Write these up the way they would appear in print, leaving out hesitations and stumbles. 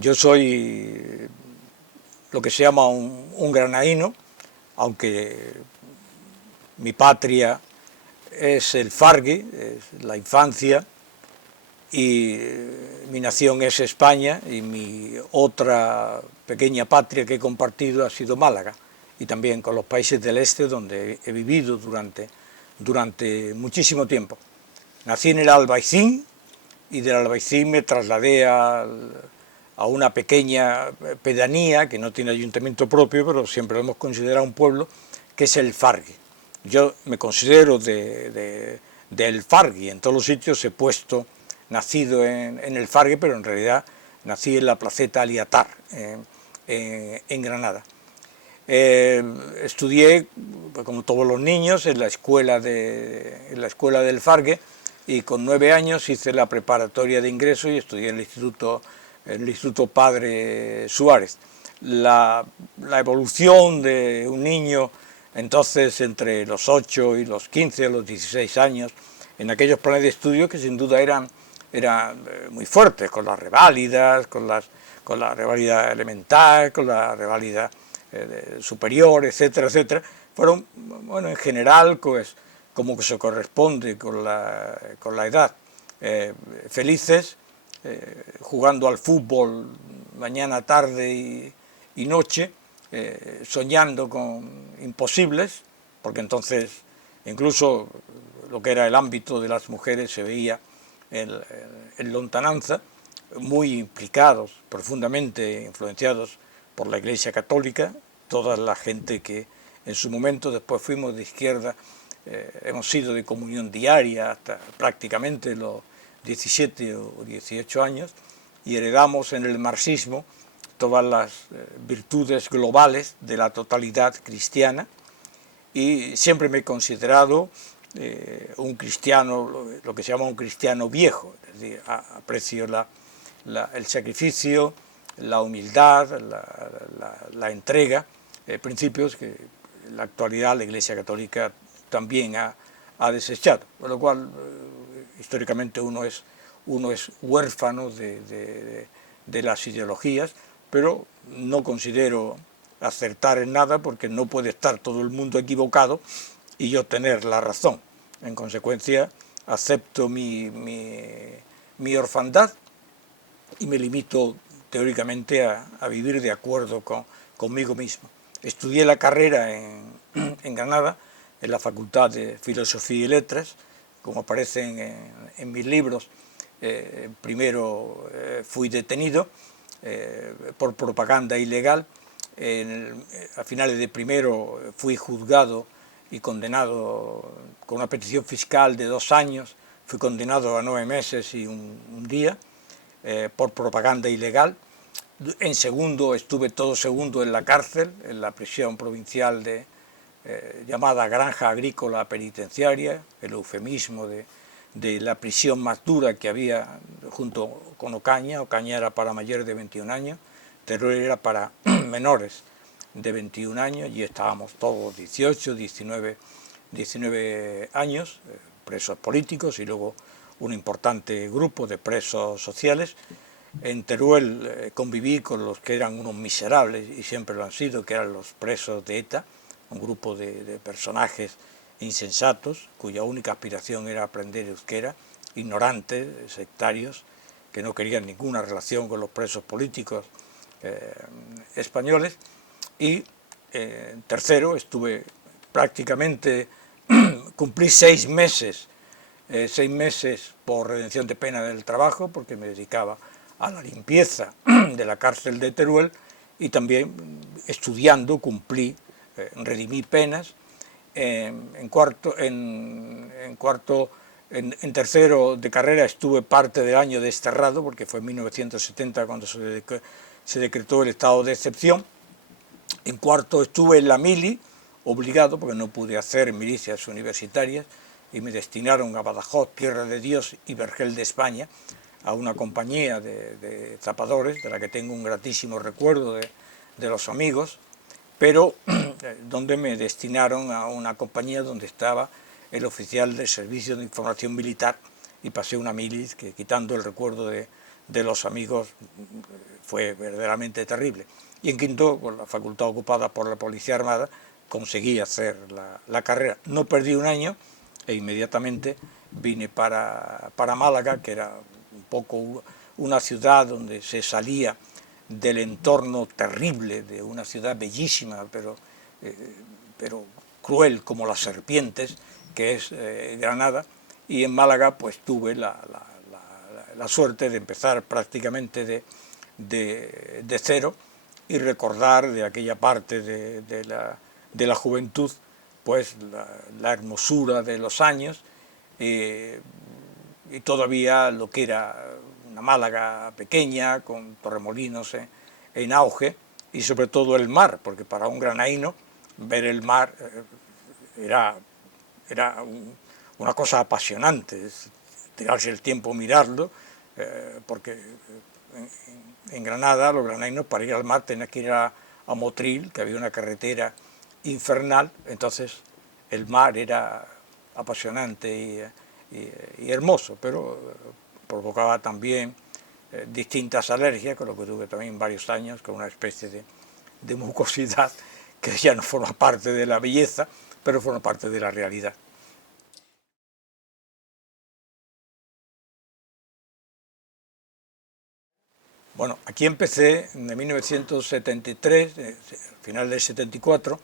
Yo soy lo que se llama un granadino, aunque mi patria es el Fargue, es la infancia, y mi nación es España, y mi otra pequeña patria que he compartido ha sido Málaga, y también con los países del este donde he vivido durante muchísimo tiempo. Nací en el Albaicín, y del Albaicín me trasladé a una pequeña pedanía que no tiene ayuntamiento propio, pero siempre lo hemos considerado un pueblo, que es el Fargue. Yo me considero del Fargue, en todos los sitios he puesto nacido en el Fargue, pero en realidad nací en la placeta Aliatar, en Granada. Estudié, como todos los niños, en la escuela del Fargue, y con 9 años hice la preparatoria de ingreso y estudié en el Instituto Padre Suárez. La evolución de un niño, entonces, entre los 8 y los 15, los 16 años, en aquellos planes de estudio que sin duda eran muy fuertes, con las reválidas, con la reválida elemental, con la reválida superior, etcétera, etcétera, fueron, bueno, en general, pues, como que se corresponde con la edad, felices, jugando al fútbol mañana, tarde y noche, soñando con imposibles, porque entonces incluso lo que era el ámbito de las mujeres se veía en lontananza, muy implicados, profundamente influenciados por la Iglesia Católica, toda la gente que en su momento después fuimos de izquierda, hemos sido de comunión diaria hasta prácticamente los 17 o 18 años, y heredamos en el marxismo todas las virtudes globales de la totalidad cristiana, y siempre me he considerado un cristiano, lo que se llama un cristiano viejo, es decir, aprecio el sacrificio, la humildad, la entrega, principios que en la actualidad la Iglesia Católica también ha desechado, con lo cual históricamente uno es huérfano de las ideologías, pero no considero acertar en nada, porque no puede estar todo el mundo equivocado y yo tener la razón. En consecuencia, acepto mi orfandad y me limito teóricamente a vivir de acuerdo conmigo mismo. Estudié la carrera en Granada, en la Facultad de Filosofía y Letras, como aparecen en mis libros. Primero fui detenido por propaganda ilegal. A finales de primero fui juzgado y condenado con una petición fiscal de 2 años. Fui condenado a 9 meses y un día por propaganda ilegal. En segundo estuve todo segundo en la cárcel, en la prisión provincial llamada Granja Agrícola Penitenciaria, el eufemismo de la prisión más dura que había junto con Ocaña. Ocaña era para mayores de 21 años, Teruel era para menores de 21 años, y estábamos todos 18, 19 años, presos políticos, y luego un importante grupo de presos sociales. En Teruel conviví con los que eran unos miserables, y siempre lo han sido, que eran los presos de ETA, un grupo de personajes insensatos, cuya única aspiración era aprender euskera, ignorantes, sectarios, que no querían ninguna relación con los presos políticos españoles. Y tercero, estuve prácticamente, cumplí 6 meses, 6 meses por redención de pena del trabajo, porque me dedicaba a la limpieza de la cárcel de Teruel, y también estudiando redimí penas. En tercero de carrera estuve parte del año desterrado, porque fue en 1970 cuando se decretó el estado de excepción. En cuarto estuve en la mili, obligado, porque no pude hacer milicias universitarias, y me destinaron a Badajoz, Tierra de Dios y Vergel de España, a una compañía de zapadores, de la que tengo un gratísimo recuerdo de los amigos, pero donde me destinaron a una compañía donde estaba el oficial del Servicio de Información Militar, y pasé una milis que, quitando el recuerdo de los amigos, fue verdaderamente terrible. Y en quinto, con la facultad ocupada por la Policía Armada, conseguí hacer la carrera. No perdí un año e inmediatamente vine para Málaga, que era un poco una ciudad donde se salía del entorno terrible de una ciudad bellísima, pero cruel como las serpientes, que es Granada, y en Málaga pues tuve la suerte de empezar prácticamente de cero y recordar de aquella parte de la juventud pues la hermosura de los años y todavía lo que era una Málaga pequeña con Torremolinos en auge y sobre todo el mar, porque para un granaíno ver el mar era una cosa apasionante, tirarse el tiempo mirarlo, porque en Granada los granaínos para ir al mar tenían que ir a Motril, que había una carretera infernal, entonces el mar era apasionante y hermoso, pero provocaba también distintas alergias, con lo que tuve también varios años, con una especie de mucosidad que ya no forma parte de la belleza, pero forma parte de la realidad. Bueno, aquí empecé en 1973, final del 74,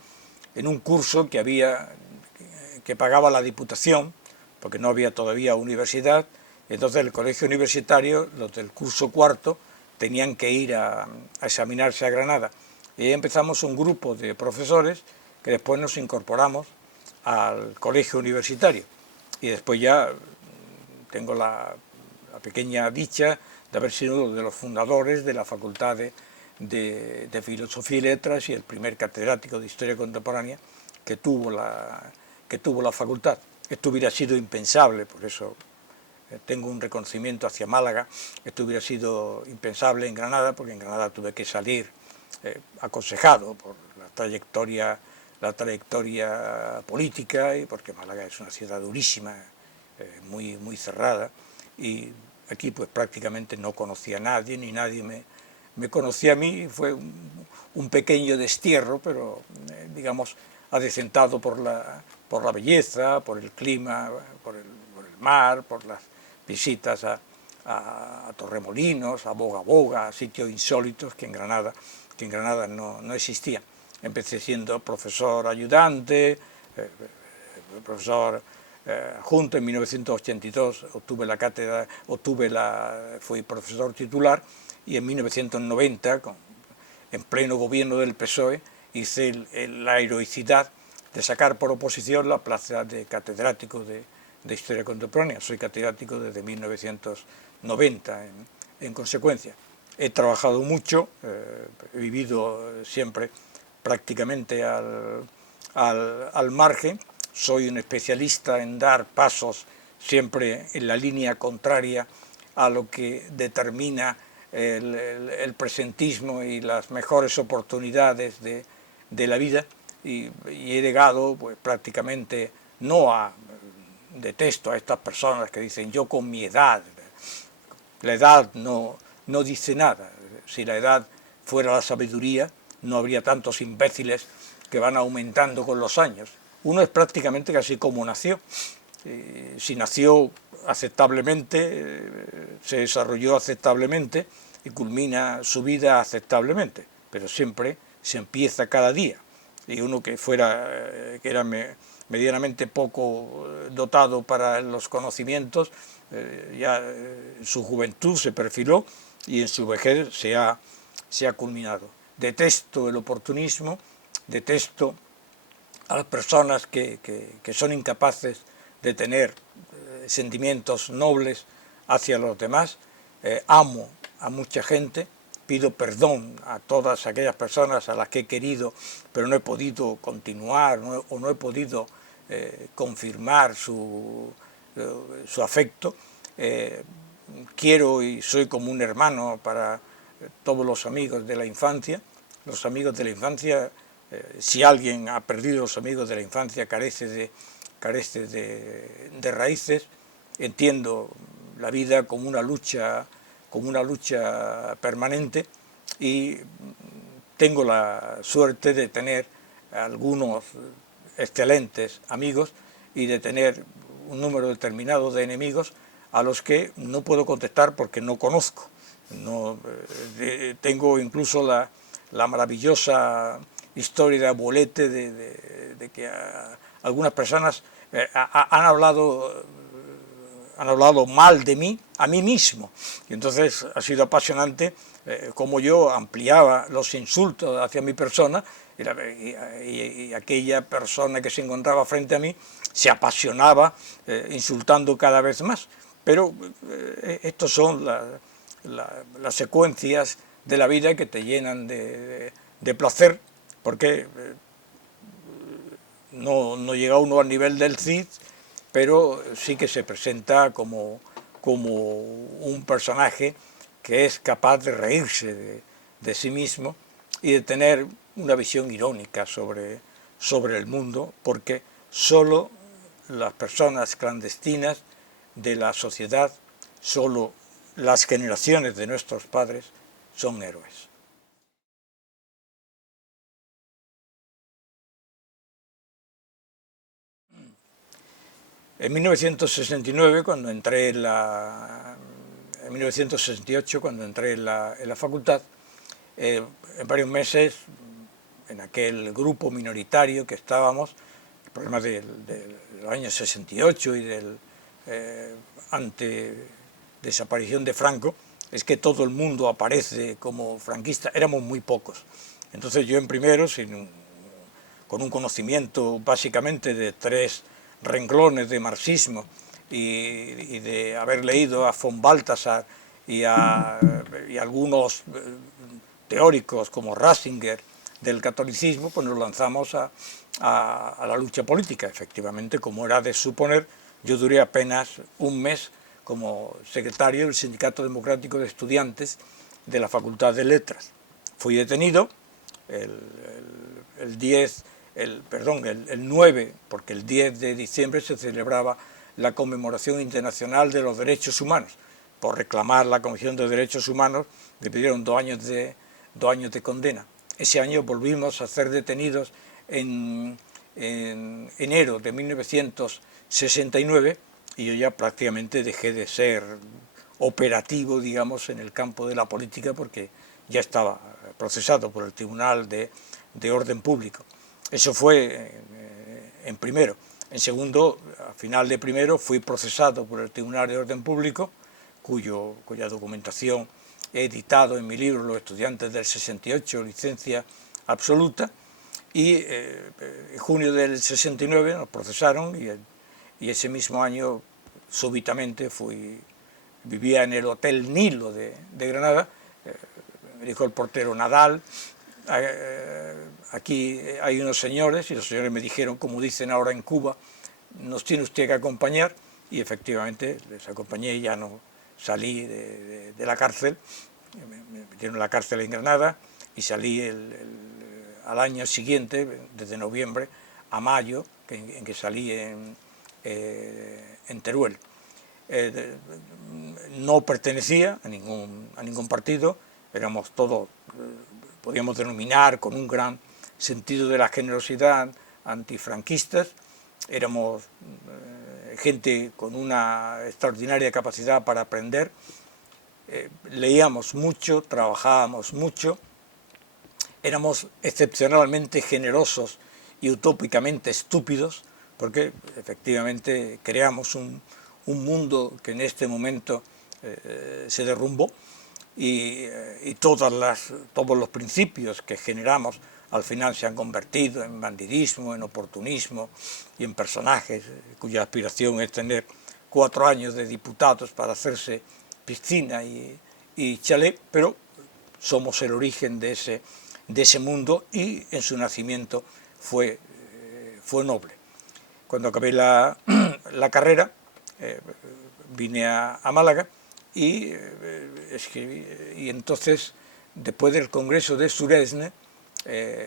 en un curso que pagaba la Diputación, porque no había todavía universidad, entonces el colegio universitario, los del curso cuarto, tenían que ir a examinarse a Granada. Y ahí empezamos un grupo de profesores que después nos incorporamos al colegio universitario. Y después ya tengo la pequeña dicha de haber sido uno de los fundadores de la Facultad de Filosofía y Letras y el primer catedrático de Historia Contemporánea que tuvo la facultad. Esto hubiera sido impensable, por eso tengo un reconocimiento hacia Málaga. Esto hubiera sido impensable en Granada, porque en Granada tuve que salir aconsejado por la trayectoria política y porque Málaga es una ciudad durísima, muy cerrada, y aquí pues prácticamente no conocía a nadie, ni nadie me conocía a mí. Fue un pequeño destierro, pero digamos adecentado por la belleza, por el clima, por el mar, por las visitas a Torremolinos, a Boga Boga, a sitios insólitos que en Granada no existían. Empecé siendo profesor ayudante, profesor adjunto. En 1982 obtuve la cátedra, fui profesor titular, y en 1990, en pleno gobierno del PSOE, hice la heroicidad de sacar por oposición la plaza de catedrático de Historia Contemporánea. Soy catedrático desde 1990, en consecuencia. He trabajado mucho, he vivido siempre prácticamente al margen. Soy un especialista en dar pasos siempre en la línea contraria a lo que determina el presentismo y las mejores oportunidades de la vida, y he llegado pues prácticamente detesto a estas personas que dicen yo con mi edad. La edad no dice nada. Si la edad fuera la sabiduría, no habría tantos imbéciles que van aumentando con los años. Uno es prácticamente casi como nació. Si nació aceptablemente, se desarrolló aceptablemente y culmina su vida aceptablemente, pero siempre se empieza cada día. Y uno que era medianamente poco dotado para los conocimientos, ya en su juventud se perfiló y en su vejez se ha culminado. Detesto el oportunismo, detesto a las personas que son incapaces de tener sentimientos nobles hacia los demás. Amo a mucha gente, pido perdón a todas aquellas personas a las que he querido, pero no he podido continuar o no he podido confirmar su afecto. Quiero y soy como un hermano para todos los amigos de la infancia. Los amigos de la infancia, si alguien ha perdido los amigos de la infancia, carece de raíces. Entiendo la vida como una lucha permanente, y tengo la suerte de tener algunos excelentes amigos y de tener un número determinado de enemigos a los que no puedo contestar porque no conozco. No, tengo incluso la maravillosa historia de abuelete de que algunas personas han hablado mal de mí, a mí mismo. Y entonces ha sido apasionante cómo yo ampliaba los insultos hacia mi persona y aquella persona que se encontraba frente a mí se apasionaba insultando cada vez más. Pero estos son las secuencias de la vida que te llenan de placer, porque no llega uno al nivel del Cid, pero sí que se presenta como un personaje que es capaz de reírse de sí mismo y de tener una visión irónica sobre el mundo, porque solo las personas clandestinas de la sociedad, solo las generaciones de nuestros padres son héroes. En 1969, cuando entré en 1968, cuando entré en la facultad, en varios meses, en aquel grupo minoritario que estábamos, el problema de los años 68 y del ante desaparición de Franco, es que todo el mundo aparece como franquista, éramos muy pocos. Entonces yo en primero, con un conocimiento básicamente de 3 renglones de marxismo y de haber leído a von Balthasar y algunos teóricos como Ratzinger del catolicismo, pues nos lanzamos a la lucha política. Efectivamente, como era de suponer, yo duré apenas un mes como secretario del Sindicato Democrático de Estudiantes de la Facultad de Letras. Fui detenido el 9, porque el 10 de diciembre se celebraba la conmemoración internacional de los derechos humanos. Por reclamar la Comisión de Derechos Humanos me pidieron 2 años de condena. Ese año volvimos a ser detenidos en enero de 1969 y yo ya prácticamente dejé de ser operativo, digamos, en el campo de la política porque ya estaba procesado por el Tribunal de Orden Público. Eso fue en primero. En segundo, a final de primero, fui procesado por el Tribunal de Orden Público, cuya documentación he editado en mi libro Los estudiantes del 68, licencia absoluta, y en junio del 69 nos procesaron y ese mismo año súbitamente vivía en el Hotel Nilo de Granada. Me dijo el portero: Nadal, aquí hay unos señores, y los señores me dijeron, como dicen ahora en Cuba, nos tiene usted que acompañar, y efectivamente les acompañé y ya no salí de la cárcel. Me metieron en la cárcel en Granada y salí al año siguiente, desde noviembre a mayo, en que salí en Teruel. No pertenecía a ningún partido, éramos todos, podríamos denominar con un gran sentido de la generosidad, antifranquistas. Éramos gente con una extraordinaria capacidad para aprender, leíamos mucho, trabajábamos mucho, éramos excepcionalmente generosos y utópicamente estúpidos, porque efectivamente creamos un mundo que en este momento se derrumbó y todos los principios que generamos al final se han convertido en bandidismo, en oportunismo y en personajes cuya aspiración es tener 4 años de diputados para hacerse piscina y chalet, pero somos el origen de ese mundo y en su nacimiento fue noble. Cuando acabé la carrera vine a Málaga y escribí, y entonces después del Congreso de Suresne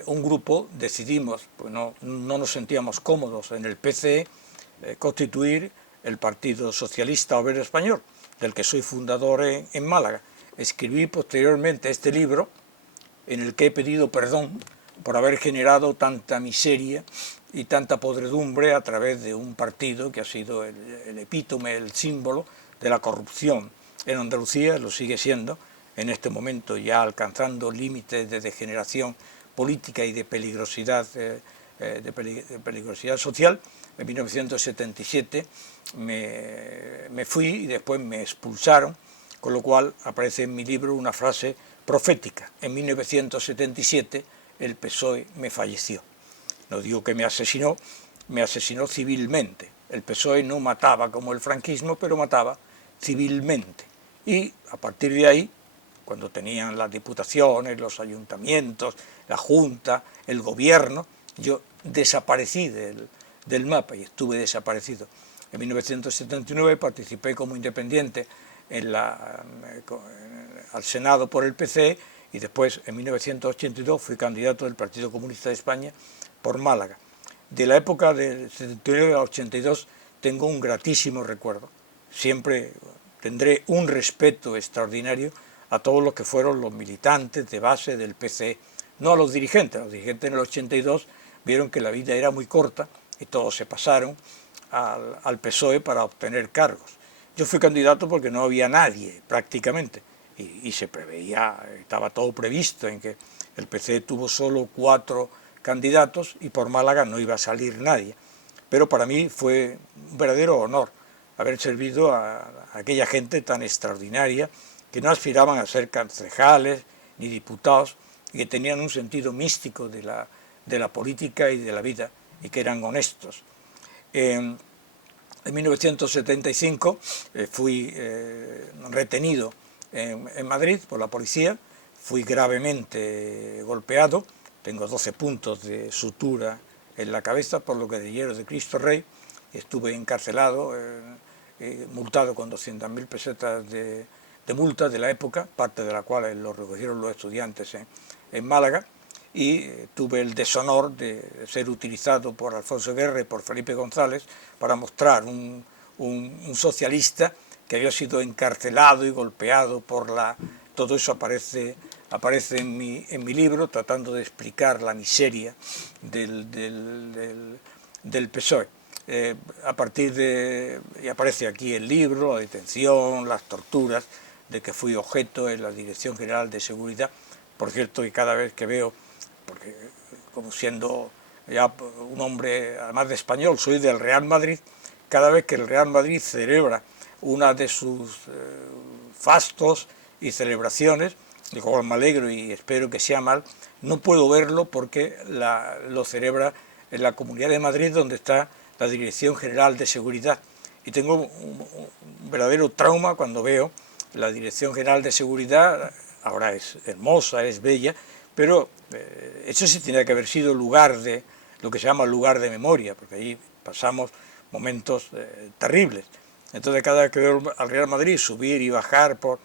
un grupo decidimos, pues no nos sentíamos cómodos en el PCE, constituir el Partido Socialista Obrero Español, del que soy fundador en Málaga. Escribí posteriormente este libro, en el que he pedido perdón por haber generado tanta miseria y tanta podredumbre a través de un partido que ha sido el epítome, el símbolo de la corrupción en Andalucía, lo sigue siendo, en este momento ya alcanzando límites de degeneración política y de peligrosidad, peligrosidad social. En 1977 me fui y después me expulsaron, con lo cual aparece en mi libro una frase profética. En 1977 el PSOE me falleció. No digo que me asesinó civilmente. El PSOE no mataba como el franquismo, pero mataba civilmente. Y a partir de ahí, cuando tenían las diputaciones, los ayuntamientos, la Junta, el gobierno, yo desaparecí del mapa y estuve desaparecido. En 1979 participé como independiente al Senado por el PC y después en 1982 fui candidato del Partido Comunista de España por Málaga. De la época del 79 a 82 tengo un gratísimo recuerdo. Siempre tendré un respeto extraordinario a todos los que fueron los militantes de base del PC, no a los dirigentes. Los dirigentes en el 82 vieron que la vida era muy corta y todos se pasaron al PSOE para obtener cargos. Yo fui candidato porque no había nadie prácticamente y se preveía, estaba todo previsto en que el PC tuvo solo 4 candidatos y por Málaga no iba a salir nadie. Pero para mí fue un verdadero honor haber servido a aquella gente tan extraordinaria que no aspiraban a ser concejales ni diputados y que tenían un sentido místico de la política y de la vida y que eran honestos. En 1975 fui retenido en Madrid por la policía, fui gravemente golpeado, tengo 12 puntos de sutura en la cabeza por lo que de hierro de Cristo Rey, estuve encarcelado, multado con 200.000 pesetas de multa de la época, parte de la cual lo recogieron los estudiantes en Málaga, y tuve el deshonor de ser utilizado por Alfonso Guerra y por Felipe González para mostrar un socialista que había sido encarcelado y golpeado por todo eso aparece en mi libro, tratando de explicar la miseria del PSOE. A partir y aparece aquí el libro, la detención, las torturas de que fui objeto en la Dirección General de Seguridad. Por cierto, y cada vez que veo, porque como siendo ya un hombre, además de español, soy del Real Madrid, cada vez que el Real Madrid celebra una de sus fastos y celebraciones, de cual me alegro y espero que sea mal, no puedo verlo porque lo celebra en la Comunidad de Madrid, donde está la Dirección General de Seguridad. Y tengo un verdadero trauma cuando veo la Dirección General de Seguridad. Ahora es hermosa, es bella, pero eso sí tiene que haber sido lugar de, lo que se llama lugar de memoria, porque allí pasamos momentos terribles. Entonces cada vez que veo al Real Madrid subir y bajar por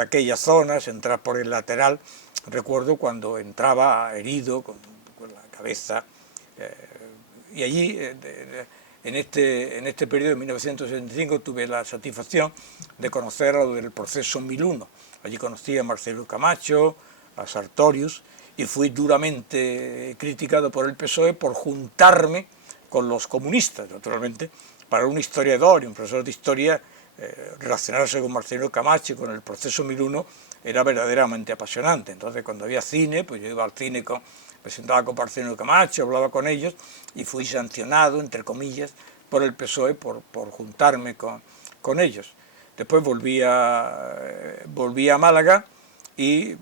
aquellas zonas, entrar por el lateral, recuerdo cuando entraba herido, con la cabeza, y allí, en este periodo de 1975, tuve la satisfacción de conocer a lo del proceso 1001. Allí conocí a Marcelo Camacho, a Sartorius, y fui duramente criticado por el PSOE por juntarme con los comunistas, naturalmente. Para un historiador y un profesor de historia, relacionarse con Marcelo Camacho y con el proceso 1001 era verdaderamente apasionante. Entonces, cuando había cine, pues yo iba al cine, me sentaba con Marcelo Camacho, hablaba con ellos y fui sancionado, entre comillas, por el PSOE por juntarme con ellos. Después volví a Málaga y,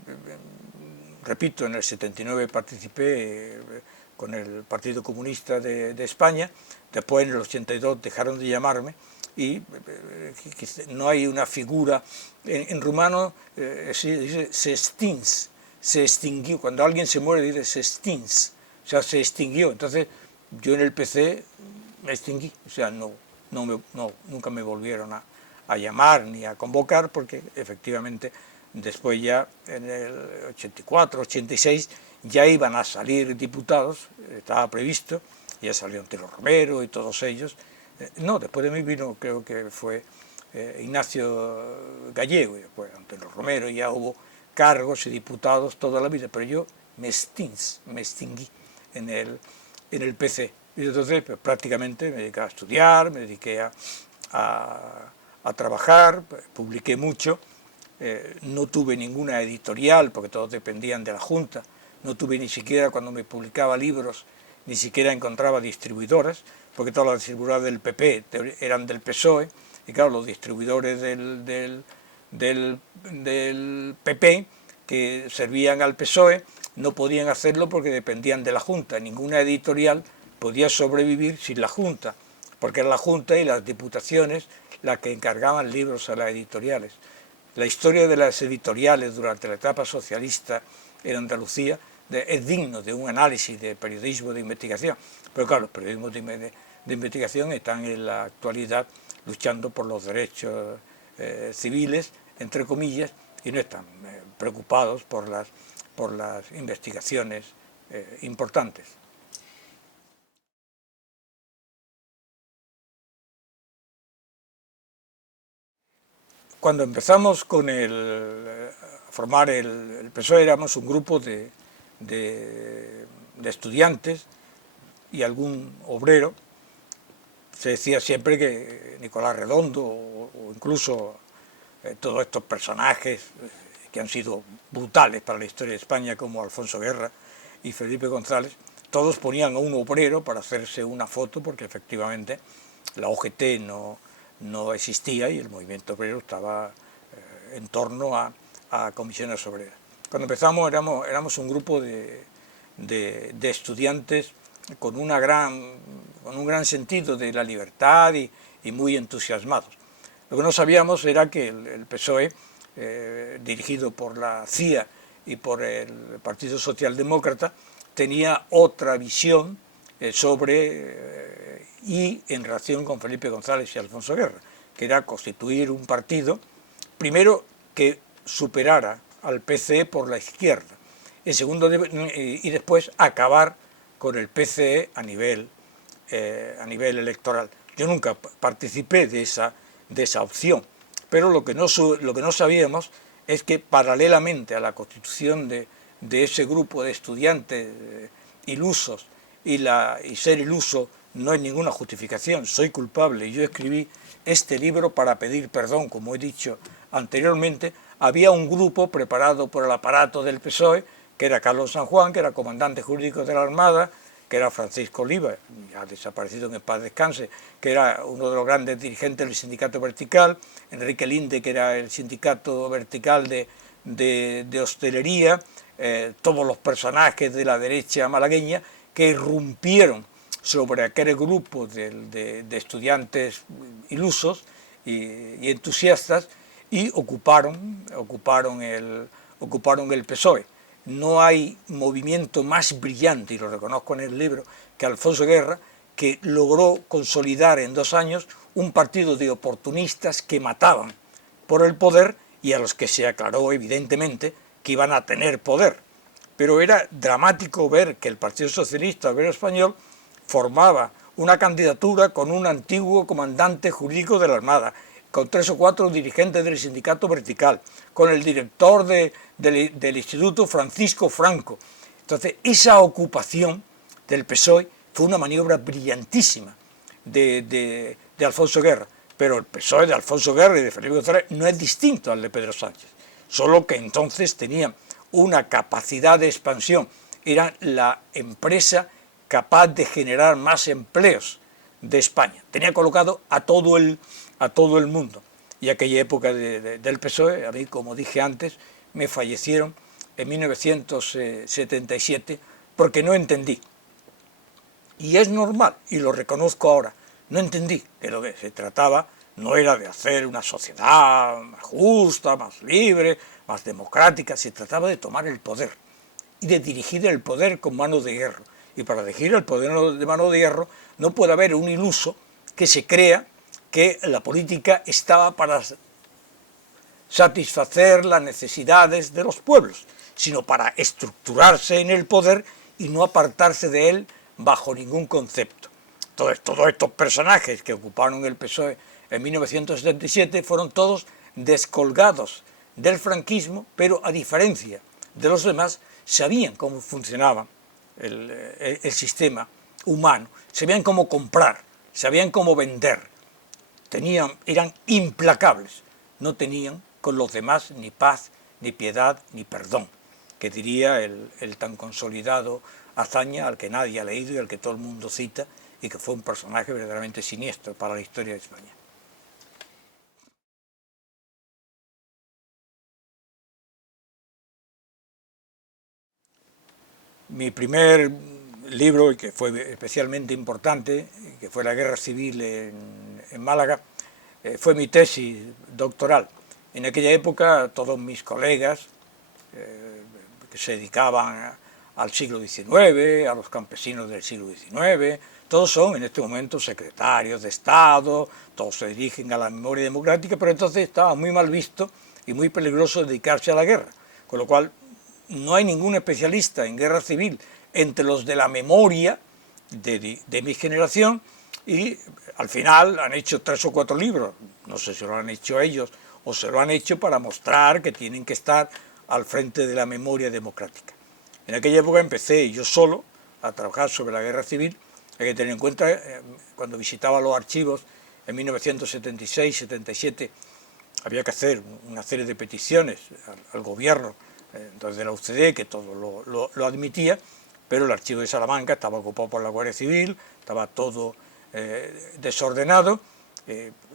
repito, en el 79 participé con el Partido Comunista de España. Después, en el 82, dejaron de llamarme y no hay una figura. En rumano se dice se stins, se extinguió. Cuando alguien se muere dice se stins, o sea, se extinguió. Entonces, yo en el PC me extinguí, o sea, nunca me volvieron a llamar ni a convocar, porque efectivamente después ya en el 84, 86 ya iban a salir diputados, estaba previsto, ya salió Antero Romero y todos ellos. No, después de mí vino, creo que fue Ignacio Gallego, y después Antero Romero, y ya hubo cargos y diputados toda la vida, pero yo me extinguí en el PC. Y entonces pues, prácticamente me dediqué a estudiar, me dediqué a trabajar, publiqué mucho, no tuve ninguna editorial porque todos dependían de la Junta, no tuve ni siquiera cuando me publicaba libros, ni siquiera encontraba distribuidoras, porque todas las distribuidoras del PP eran del PSOE, y claro, los distribuidores del PP que servían al PSOE no podían hacerlo porque dependían de la Junta. Ninguna editorial podía sobrevivir sin la Junta, porque era la Junta y las diputaciones las que encargaban libros a las editoriales. La historia de las editoriales durante la etapa socialista en Andalucía es digno de un análisis de periodismo de investigación, pero claro, los periodismos de investigación están en la actualidad luchando por los derechos civiles, entre comillas, y no están preocupados por las investigaciones importantes. Cuando empezamos con a formar el PSOE éramos un grupo de estudiantes y algún obrero. Se decía siempre que Nicolás Redondo o incluso todos estos personajes que han sido brutales para la historia de España como Alfonso Guerra y Felipe González, todos ponían a un obrero para hacerse una foto porque efectivamente la OGT no existía y el movimiento obrero estaba en torno a comisiones obreras. Cuando empezamos éramos un grupo de estudiantes con un gran sentido de la libertad y muy entusiasmados. Lo que no sabíamos era que el PSOE, dirigido por la CIA y por el Partido Socialdemócrata, tenía otra visión y en relación con Felipe González y Alfonso Guerra, que era constituir un partido, primero que superara al PCE por la izquierda, y después acabar con el PCE a nivel electoral. Yo nunca participé de esa opción, pero lo que no sabíamos es que paralelamente a la constitución de ese grupo de estudiantes ilusos, y ser iluso no es ninguna justificación, soy culpable, y yo escribí este libro para pedir perdón, como he dicho anteriormente, había un grupo preparado por el aparato del PSOE, que era Carlos San Juan, que era comandante jurídico de la Armada, que era Francisco Oliva, ya desaparecido en paz descanse, que era uno de los grandes dirigentes del sindicato vertical, Enrique Linde, que era el sindicato vertical de hostelería, todos los personajes de la derecha malagueña que irrumpieron sobre aquel grupo de estudiantes ilusos y entusiastas y ocuparon el PSOE. No hay movimiento más brillante, y lo reconozco en el libro, que Alfonso Guerra, que logró consolidar en 2 años un partido de oportunistas que mataban por el poder y a los que se aclaró evidentemente que iban a tener poder. Pero era dramático ver que el Partido Socialista Obrero Español formaba una candidatura con un antiguo comandante jurídico de la Armada, con 3 o 4 dirigentes del sindicato vertical, con el director del Instituto Francisco Franco. Entonces, esa ocupación del PSOE fue una maniobra brillantísima de Alfonso Guerra, pero el PSOE de Alfonso Guerra y de Felipe González no es distinto al de Pedro Sánchez, solo que entonces tenían una capacidad de expansión, era la empresa capaz de generar más empleos de España, tenía colocado a todo el mundo. Y aquella época del PSOE, a mí, como dije antes, me fallecieron en 1977 porque no entendí. Y es normal, y lo reconozco ahora, no entendí de lo que se trataba, no era de hacer una sociedad más justa, más libre, más democrática, se trataba de tomar el poder y de dirigir el poder con mano de hierro. Y para dirigir el poder de mano de hierro no puede haber un iluso que se crea que la política estaba para satisfacer las necesidades de los pueblos, sino para estructurarse en el poder y no apartarse de él bajo ningún concepto. Entonces, todos estos personajes que ocuparon el PSOE en 1977 fueron todos descolgados del franquismo, pero a diferencia de los demás, sabían cómo funcionaba el sistema humano, sabían cómo comprar, sabían cómo vender, eran implacables, no tenían con los demás ni paz, ni piedad, ni perdón, que diría el tan consolidado Azaña, al que nadie ha leído y al que todo el mundo cita, y que fue un personaje verdaderamente siniestro para la historia de España. Mi primer libro, y que fue especialmente importante, que fue La Guerra Civil en Málaga, fue mi tesis doctoral. En aquella época todos mis colegas que se dedicaban al siglo XIX, a los campesinos del siglo XIX, todos son en este momento secretarios de Estado, todos se dirigen a la memoria democrática, pero entonces estaba muy mal visto y muy peligroso dedicarse a la guerra, con lo cual no hay ningún especialista en guerra civil entre los de la memoria de mi generación, y al final han hecho 3 o 4 libros, no sé si lo han hecho ellos o se lo han hecho para mostrar que tienen que estar al frente de la memoria democrática. En aquella época empecé yo solo a trabajar sobre la guerra civil. Hay que tener en cuenta, cuando visitaba los archivos en 1976-77, había que hacer una serie de peticiones al gobierno, entonces de la UCD, que todo lo admitía, pero el archivo de Salamanca estaba ocupado por la Guardia Civil, estaba todo desordenado,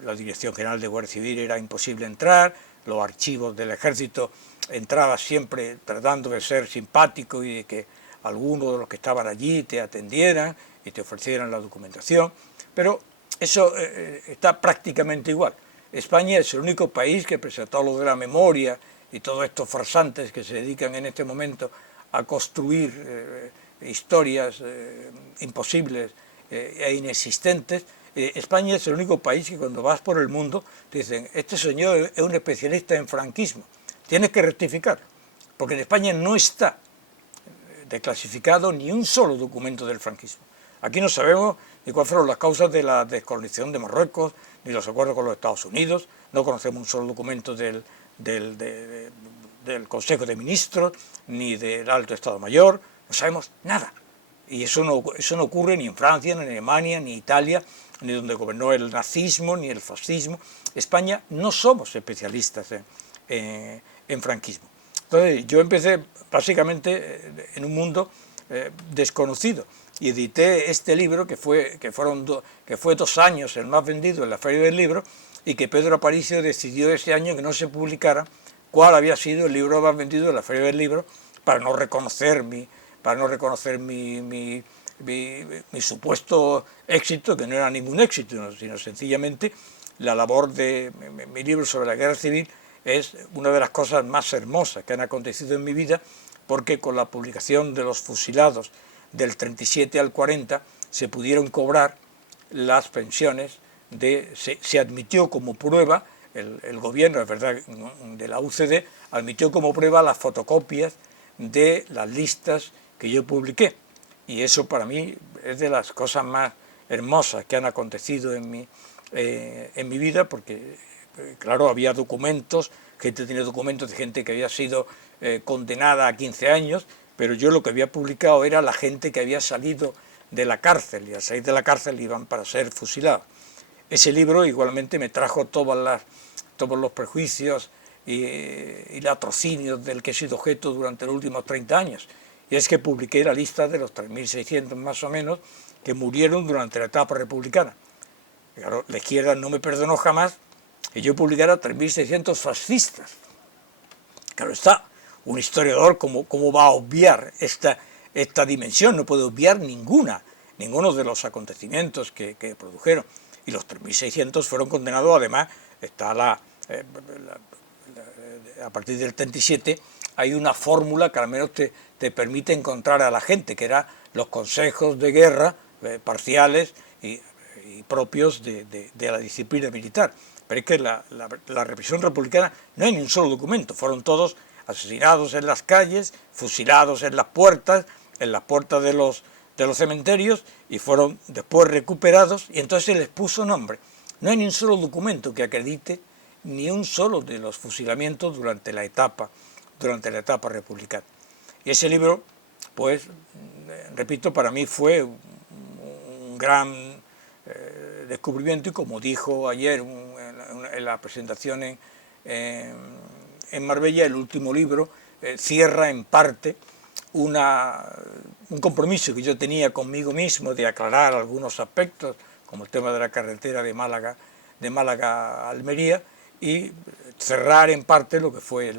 la Dirección General de Guardia Civil era imposible entrar, los archivos del Ejército entraba siempre tratando de ser simpático y de que algunos de los que estaban allí te atendieran y te ofrecieran la documentación, pero eso está prácticamente igual. España es el único país que, pese a todo lo de la memoria y todos estos farsantes que se dedican en este momento a construir historias imposibles e inexistentes, España es el único país que cuando vas por el mundo te dicen: este señor es un especialista en franquismo, tienes que rectificar, porque en España no está desclasificado ni un solo documento del franquismo. Aquí no sabemos ni cuáles fueron las causas de la descolonización de Marruecos, ni los acuerdos con los Estados Unidos, no conocemos un solo documento del Consejo de Ministros, ni del Alto Estado Mayor, no sabemos nada. Y eso no ocurre ni en Francia, ni en Alemania, ni en Italia, ni donde gobernó el nazismo, ni el fascismo. España no somos especialistas en franquismo. Entonces yo empecé básicamente en un mundo desconocido y edité este libro que fue 2 años el más vendido en la Feria del Libro, y que Pedro Aparicio decidió ese año que no se publicara cuál había sido el libro más vendido en la Feria del Libro, para no reconocer mi supuesto éxito, que no era ningún éxito, sino sencillamente la labor de mi libro sobre la guerra civil es una de las cosas más hermosas que han acontecido en mi vida, porque con la publicación de los fusilados del 37 al 40 se pudieron cobrar las pensiones, se admitió como prueba, el gobierno, es verdad, de la UCD, admitió como prueba las fotocopias de las listas que yo publiqué, y eso para mí es de las cosas más hermosas que han acontecido en mi vida, porque claro, había documentos, gente tenía documentos de gente que había sido condenada a 15 años, pero yo lo que había publicado era la gente que había salido de la cárcel, y al salir de la cárcel iban para ser fusilados. Ese libro igualmente me trajo todos los prejuicios y latrocinios del que he sido objeto durante los últimos 30 años. Y es que publiqué la lista de los 3.600 más o menos que murieron durante la etapa republicana. Claro, la izquierda no me perdonó jamás que yo publicara 3.600 fascistas. Claro está, un historiador ¿cómo va a obviar esta dimensión? No puede obviar ninguno de los acontecimientos que produjeron. Y los 3.600 fueron condenados. Además, está a partir del 37 hay una fórmula que al menos te permite encontrar a la gente, que eran los consejos de guerra parciales y propios de la disciplina militar. Pero es que la represión republicana no hay ni un solo documento, fueron todos asesinados en las calles, fusilados en las puertas de los cementerios, y fueron después recuperados, y entonces se les puso nombre. No hay ni un solo documento que acredite ni un solo de los fusilamientos durante la etapa republicana. Y ese libro, pues, repito, para mí fue un gran descubrimiento, y como dijo ayer en la presentación en Marbella, el último libro cierra en parte un compromiso que yo tenía conmigo mismo de aclarar algunos aspectos, como el tema de la carretera de Málaga a Almería, y cerrar en parte lo que fue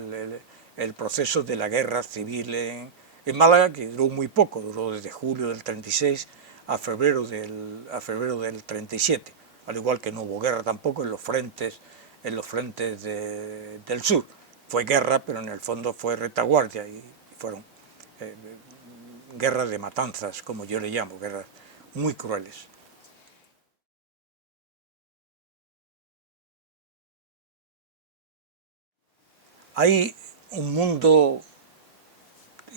el proceso de la guerra civil en Málaga, que duró muy poco, duró desde julio del 36 a febrero del 37, al igual que no hubo guerra tampoco en los frentes del sur. Fue guerra, pero en el fondo fue retaguardia, y fueron guerras de matanzas, como yo le llamo, guerras muy crueles. Hay un mundo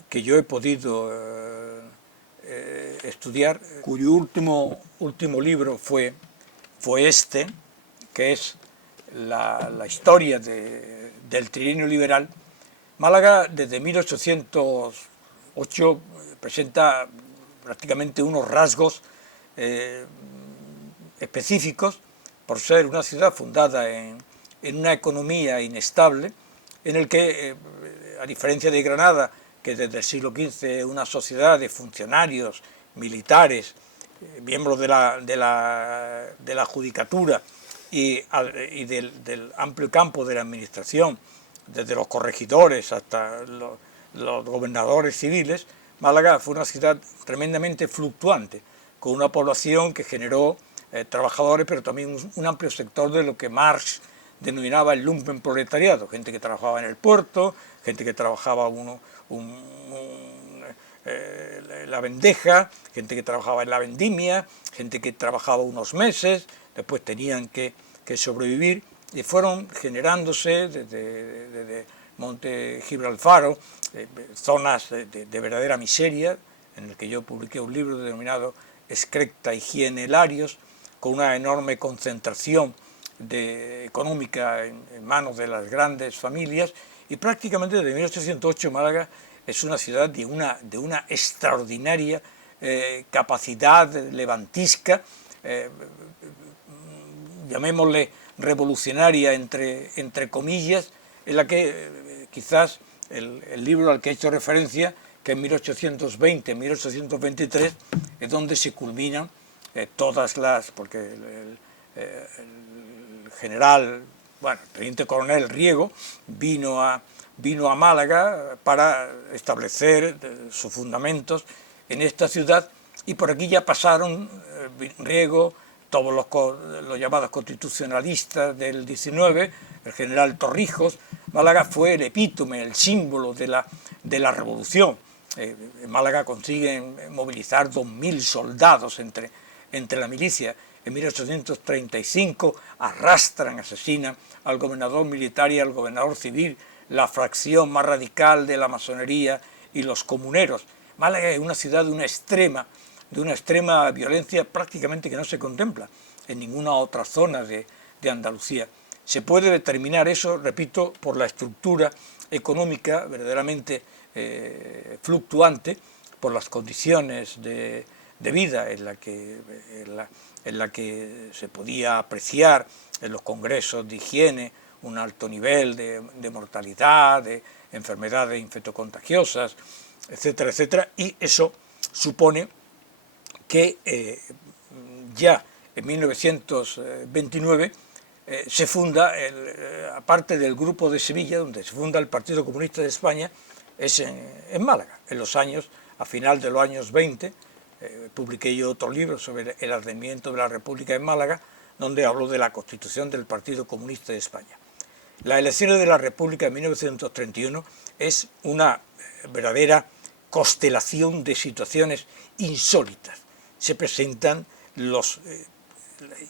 que yo he podido estudiar, cuyo último libro fue este, que es la historia del trienio liberal. Málaga, desde 1808, presenta prácticamente unos rasgos específicos, por ser una ciudad fundada en una economía inestable, en el que, a diferencia de Granada, que desde el siglo XV es una sociedad de funcionarios, militares, miembros de la judicatura y del amplio campo de la administración, desde los corregidores hasta los gobernadores civiles, Málaga fue una ciudad tremendamente fluctuante, con una población que generó trabajadores, pero también un amplio sector de lo que Marx denominaba el lumpenproletariado, gente que trabajaba en el puerto, gente que trabajaba la vendeja, gente que trabajaba en la vendimia, gente que trabajaba unos meses, después tenían que sobrevivir, y fueron generándose desde Monte Gibralfaro zonas de verdadera miseria, en el que yo publiqué un libro denominado Excrecta Higiene Larios, con una enorme concentración económica en manos de las grandes familias, y prácticamente desde 1808 Málaga es una ciudad de una extraordinaria capacidad levantisca, llamémosle revolucionaria entre comillas, en la que quizás el libro al que he hecho referencia, que en 1820-1823 es donde se culminan porque el general, el teniente coronel Riego vino a Málaga para establecer sus fundamentos en esta ciudad, y por aquí ya pasaron Riego, todos los llamados constitucionalistas del 19, el general Torrijos. Málaga fue el epítome, el símbolo de la revolución. En Málaga consiguen movilizar 2.000 soldados entre la milicia. En 1835 arrastran, asesinan al gobernador militar y al gobernador civil, la fracción más radical de la masonería y los comuneros. Málaga es una ciudad de una extrema violencia prácticamente que no se contempla en ninguna otra zona de Andalucía. Se puede determinar eso, repito, por la estructura económica verdaderamente fluctuante, por las condiciones de vida en la que se podía apreciar en los congresos de higiene un alto nivel de mortalidad, de enfermedades infectocontagiosas, etcétera, etcétera, y eso supone que ya en 1929 se funda, aparte del Grupo de Sevilla, donde se funda el Partido Comunista de España, es en Málaga, a final de los años 20, publiqué yo otro libro sobre el advenimiento de la República en Málaga, donde hablo de la constitución del Partido Comunista de España. Las elecciones de la República en 1931 es una verdadera constelación de situaciones insólitas. Se presentan la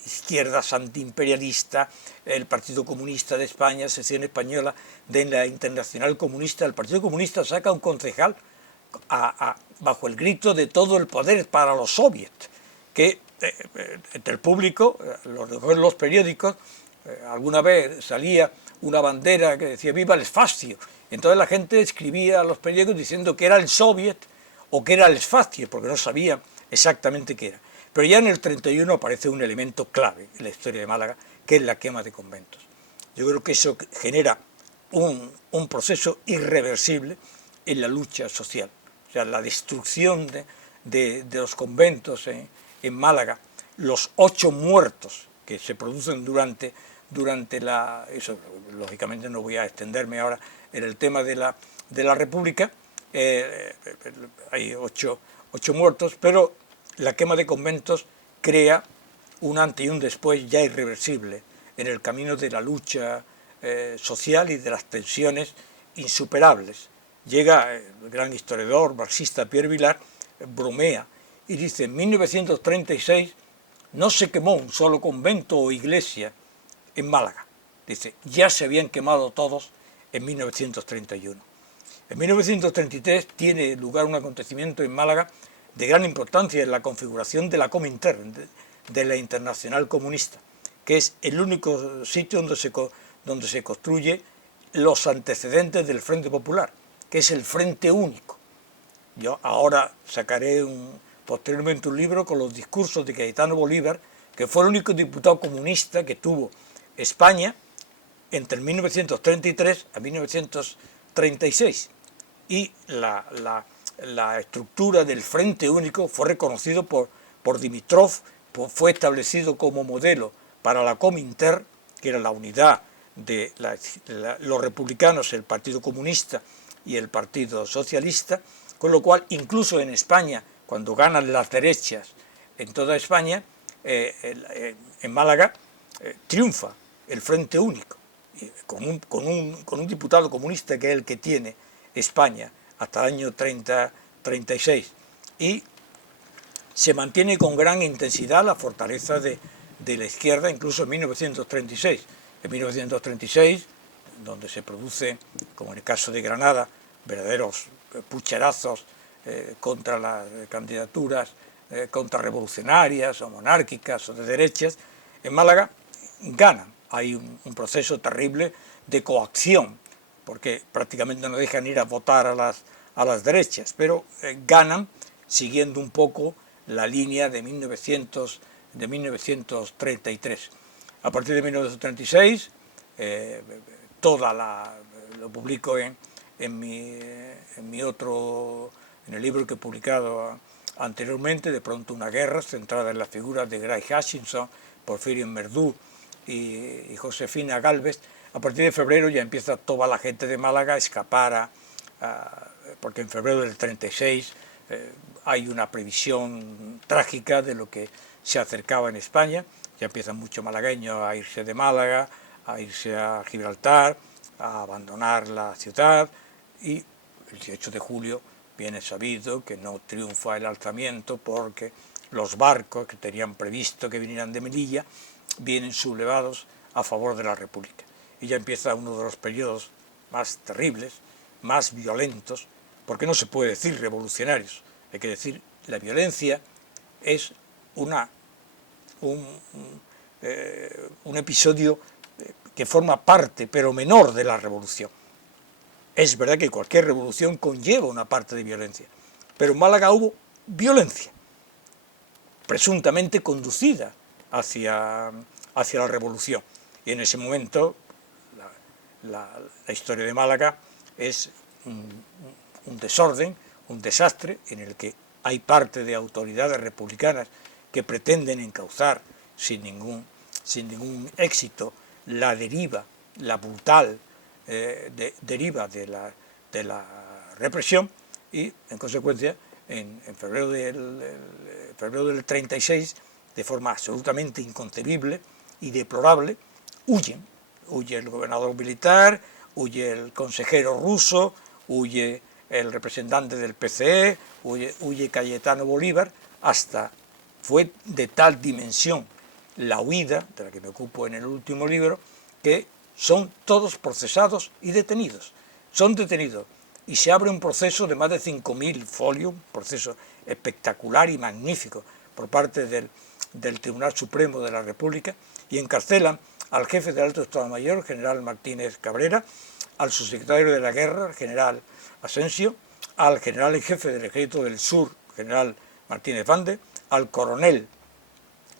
izquierda antiimperialista, el Partido Comunista de España, sección española de la Internacional Comunista. El Partido Comunista saca un concejal bajo el grito de todo el poder para los soviets, que entre el público, los periódicos, alguna vez salía una bandera que decía «Viva el fascio». Entonces la gente escribía a los periódicos diciendo que era el Soviet o que era el fascio, porque no sabían exactamente qué era. Pero ya en el 31 aparece un elemento clave en la historia de Málaga, que es la quema de conventos. Yo creo que eso genera un proceso irreversible en la lucha social. O sea, la destrucción de los conventos en Málaga, los 8 muertos que se producen durante eso, lógicamente no voy a extenderme ahora en el tema de la República, hay 8 muertos, pero la quema de conventos crea un antes y un después ya irreversible en el camino de la lucha social y de las tensiones insuperables. Llega el gran historiador marxista Pierre Vilar, bromea y dice: en 1936 no se quemó un solo convento o iglesia en Málaga. Dice, ya se habían quemado todos en 1931. En 1933 tiene lugar un acontecimiento en Málaga de gran importancia en la configuración de la Comintern, de la Internacional Comunista, que es el único sitio donde se construye los antecedentes del Frente Popular, que es el Frente Único. Yo ahora sacaré posteriormente un libro con los discursos de Cayetano Bolívar, que fue el único diputado comunista que tuvo España entre 1933 a 1936. Y la estructura del Frente Único fue reconocido por Dimitrov, fue establecido como modelo para la Comintern, que era la unidad de los republicanos, el Partido Comunista y el Partido Socialista, con lo cual incluso en España, cuando ganan las derechas en toda España, en Málaga triunfa el Frente Único, con un diputado comunista que es el que tiene España hasta el año 36, y se mantiene con gran intensidad la fortaleza de la izquierda, incluso en 1936. En 1936, donde se produce, como en el caso de Granada, verdaderos pucherazos contra las candidaturas contrarrevolucionarias o monárquicas o de derechas, en Málaga ganan. Hay un proceso terrible de coacción, porque prácticamente no dejan ir a votar a las derechas, pero ganan siguiendo un poco la línea de 1933. A partir de 1936, lo publico en el libro que he publicado anteriormente, De pronto una guerra, centrada en las figuras de Gray Hutchinson, Porfirio Verdú y Josefina Gálvez. A partir de febrero ya empieza toda la gente de Málaga a escapar, porque en febrero del 36 hay una previsión trágica de lo que se acercaba en España. Ya empiezan muchos malagueños a irse de Málaga, a irse a Gibraltar, a abandonar la ciudad, y el 18 de julio viene sabido que no triunfa el alzamiento porque los barcos que tenían previsto que vinieran de Melilla vienen sublevados a favor de la República. Y ya empieza uno de los periodos más terribles, más violentos, porque no se puede decir revolucionarios, hay que decir la violencia es un episodio que forma parte, pero menor, de la revolución. Es verdad que cualquier revolución conlleva una parte de violencia, pero en Málaga hubo violencia, presuntamente conducida hacia la revolución. Y en ese momento la historia de Málaga es un desorden, un desastre, en el que hay parte de autoridades republicanas que pretenden encauzar sin ningún éxito la deriva, la brutal deriva de la represión, y en consecuencia en febrero del 36, de forma absolutamente inconcebible y deplorable, huye el gobernador militar, huye el consejero ruso, huye el representante del PCE, huye Cayetano Bolívar, fue de tal dimensión la huida, de la que me ocupo en el último libro, que son todos procesados y detenidos. Son detenidos y se abre un proceso de más de 5.000 folios, un proceso espectacular y magnífico por parte del Tribunal Supremo de la República, y encarcelan al jefe del Alto Estado Mayor, general Martínez Cabrera, al subsecretario de la Guerra, general Asensio, al general en jefe del Ejército del Sur, general Martínez Vande, al coronel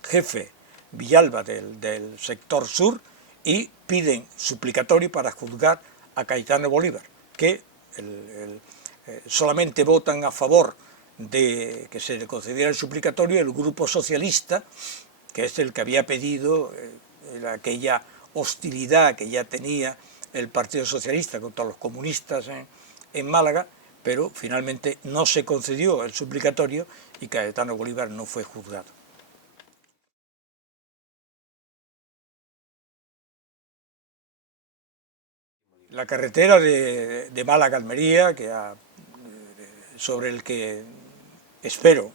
jefe Villalba del sector sur, y piden suplicatorio para juzgar a Cayetano Bolívar, que solamente votan a favor de que se le concediera el suplicatorio el grupo socialista, que es el que había pedido aquella hostilidad que ya tenía el Partido Socialista contra los comunistas en Málaga, pero finalmente no se concedió el suplicatorio y Cayetano Bolívar no fue juzgado. La carretera de Málaga a Almería, sobre el que espero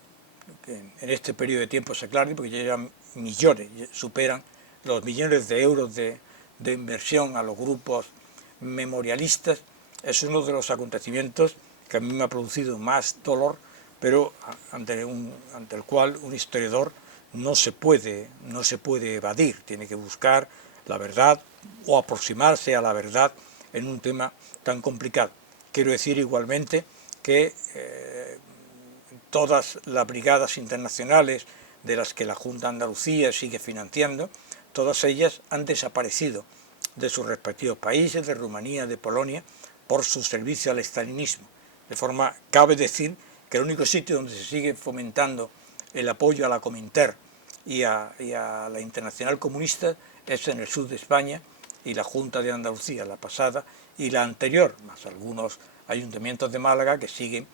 que en este periodo de tiempo se aclare, porque ya llevan millones, superan los millones de euros de inversión a los grupos memorialistas, es uno de los acontecimientos que a mí me ha producido más dolor, pero ante el cual un historiador no se puede evadir, tiene que buscar la verdad o aproximarse a la verdad en un tema tan complicado. Quiero decir igualmente que todas las brigadas internacionales de las que la Junta de Andalucía sigue financiando, todas ellas han desaparecido de sus respectivos países, de Rumanía, de Polonia, por su servicio al estalinismo. De forma, cabe decir que el único sitio donde se sigue fomentando el apoyo a la Cominterna y a la Internacional Comunista es en el sur de España, y la Junta de Andalucía, la pasada y la anterior, más algunos ayuntamientos de Málaga que siguen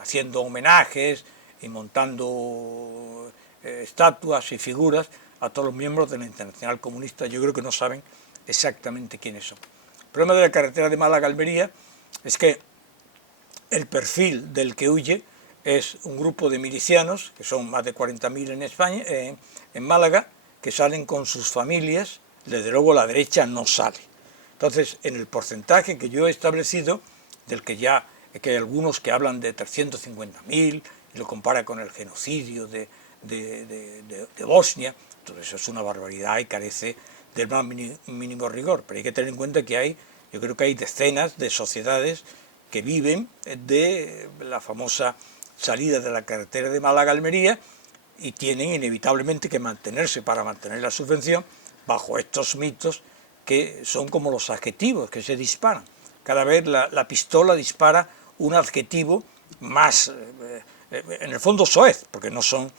haciendo homenajes y montando estatuas y figuras a todos los miembros de la Internacional Comunista. Yo creo que no saben exactamente quiénes son. El problema de la carretera de Málaga a Almería es que el perfil del que huye es un grupo de milicianos, que son más de 40.000 en España, en Málaga, que salen con sus familias. Desde luego la derecha no sale. Entonces, en el porcentaje que yo he establecido, del que ya que hay algunos que hablan de 350.000 y lo compara con el genocidio de Bosnia, entonces eso es una barbaridad y carece del más mínimo rigor. Pero hay que tener en cuenta que yo creo que hay decenas de sociedades que viven de la famosa salida de la carretera de Málaga a Almería y tienen inevitablemente que mantenerse para mantener la subvención bajo estos mitos que son como los adjetivos que se disparan. Cada vez la pistola dispara un adjetivo más, en el fondo soez, porque no son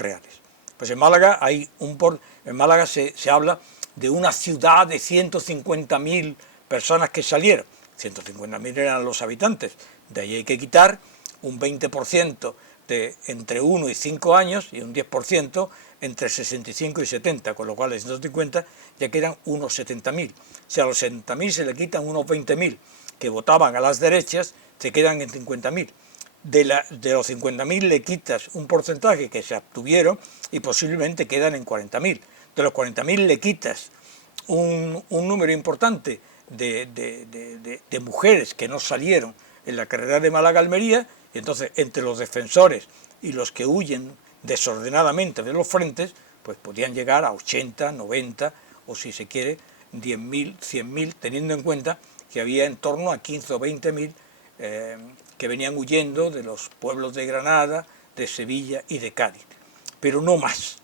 reales. Pues en Málaga se habla de una ciudad de 150.000 personas que salieron. 150.000 eran los habitantes, de ahí hay que quitar un 20% de entre 1 y 5 años y un 10% entre 65 y 70, con lo cual de 150 ya quedan unos 70.000. Si a los 70.000 se le quitan unos 20.000 que votaban a las derechas, se quedan en 50.000. De los 50.000 le quitas un porcentaje que se abstuvieron y posiblemente quedan en 40.000. De los 40.000 le quitas un número importante de mujeres que no salieron en la carrera de Málaga-Almería, y entonces entre los defensores y los que huyen desordenadamente de los frentes, pues podían llegar a 80, 90 o si se quiere 10.000, 100.000, teniendo en cuenta que había en torno a 15 o 20.000 que venían huyendo de los pueblos de Granada, de Sevilla y de Cádiz. Pero no más.